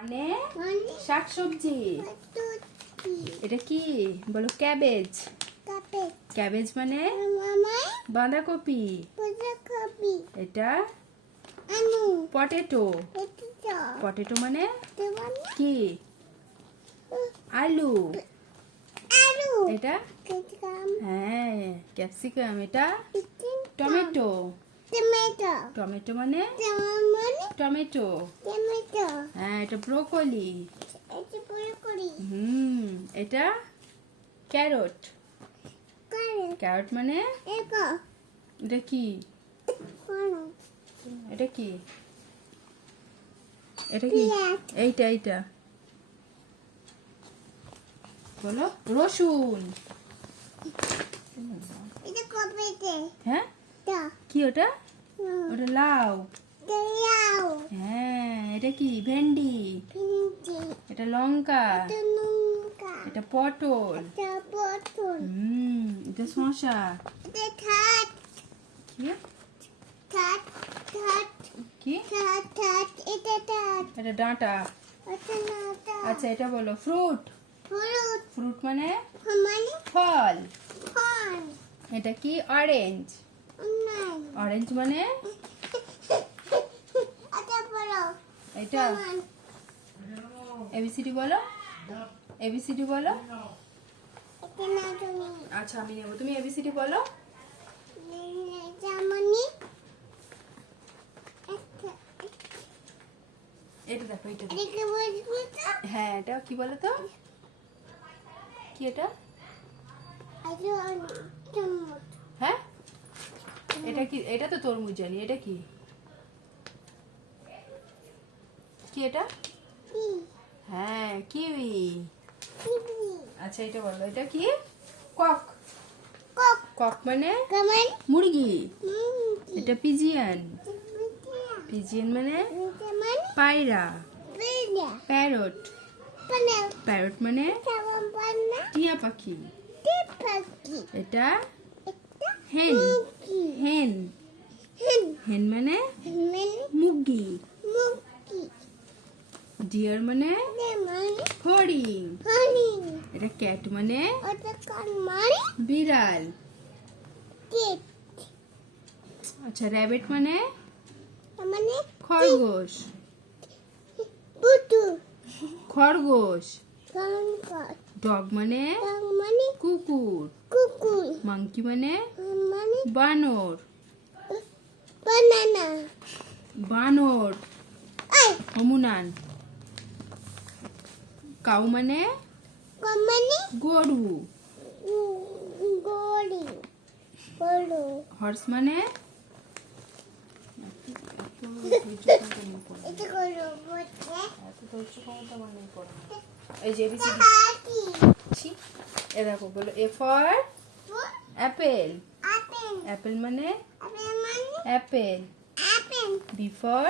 মানে শাকসবজি। এটা কি বলো? ক্যাবেজ। ক্যাবেজ মানে বাঁধাকপি। এটা পটেটো। পটেটো মানে কি? আলু। এটা হ্যাঁ ক্যাপসিকাম। এটা টমেটো। টমেটো মানে টমেটো। হ্যাঁ এটা ব্রোকলি। এটা ক্যারট। ক্যারট মানে এটা কি? এটা কি? এটা কি? এইটা এইটা বলো। রসুন। হ্যাঁ কি ওটা? ওটা লাউ। হ্যাঁ এটা কি? ভেন্ডি। এটা লঙ্কা। এটা পটল। এটা শসা। কি? এটা ডাঁটা। আচ্ছা এটা বলো। ফ্রুট। ফ্রুট মানে ফল। এটা কি? অরেঞ্জ। অরেঞ্জ মানে এটা এবিসিডি বলো। এবিসিডি বলো। আচ্ছা আমি নেবো। তুমি এবিসিডি বলো। এটা দেখো। এটা হ্যাঁ এটা কি বলো তো? কি এটা? হ্যাঁ এটা কি? এটা তো তরমুজ জানি। এটা কি? কি এটা? হ্যাঁ কিউই। আচ্ছা এটা বলো। এটা কি? কক। কক মানে মুরগি। এটা পিজিয়ান। পিজিয়ান মানে পায়রা। প্যারট। প্যারট মানে টিয়া পাখি। এটা হেন। হেন। হেন মানে মুরগি। ডিয়ার মানে হরিণ। এটা ক্যাট মানে বিড়াল। আচ্ছা র্যাবিট মানে খরগোশ। খরগোশ। ডগ মানে কুকুর। মাংকি মানে বানর। বানর। হমুনান। কাউ মানে গরু। হর্স মানে এই যে এ দেখো বলো। A for apple. অ্যাপেল মানে apple. B for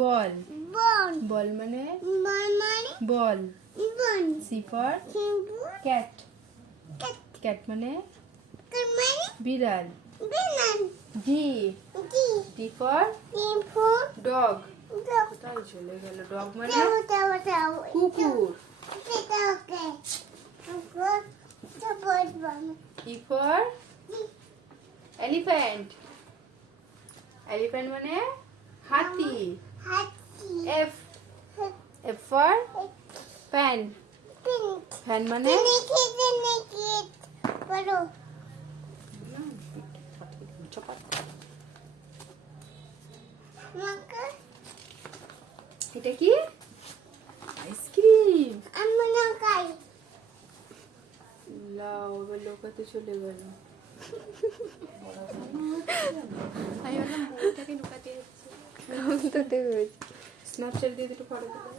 ball. Ball মানে ball. C for cat. Cat মানে বিড়াল। ডি। D for dog. কোথায় চলে গেল? ডগ মানে কুকুর। E for elephant. এলিফ্যান্ট মানে হাতি। F. F for fan. Fan মানে এটা কি? আইসক্রিম। লাও এবার লোকাতে চলে গেল। আমি বললাম বউটাকে লুকাতে যাচ্ছে। স্ন্যাপচ্যাট দিয়ে দুটো ফটো দিতে।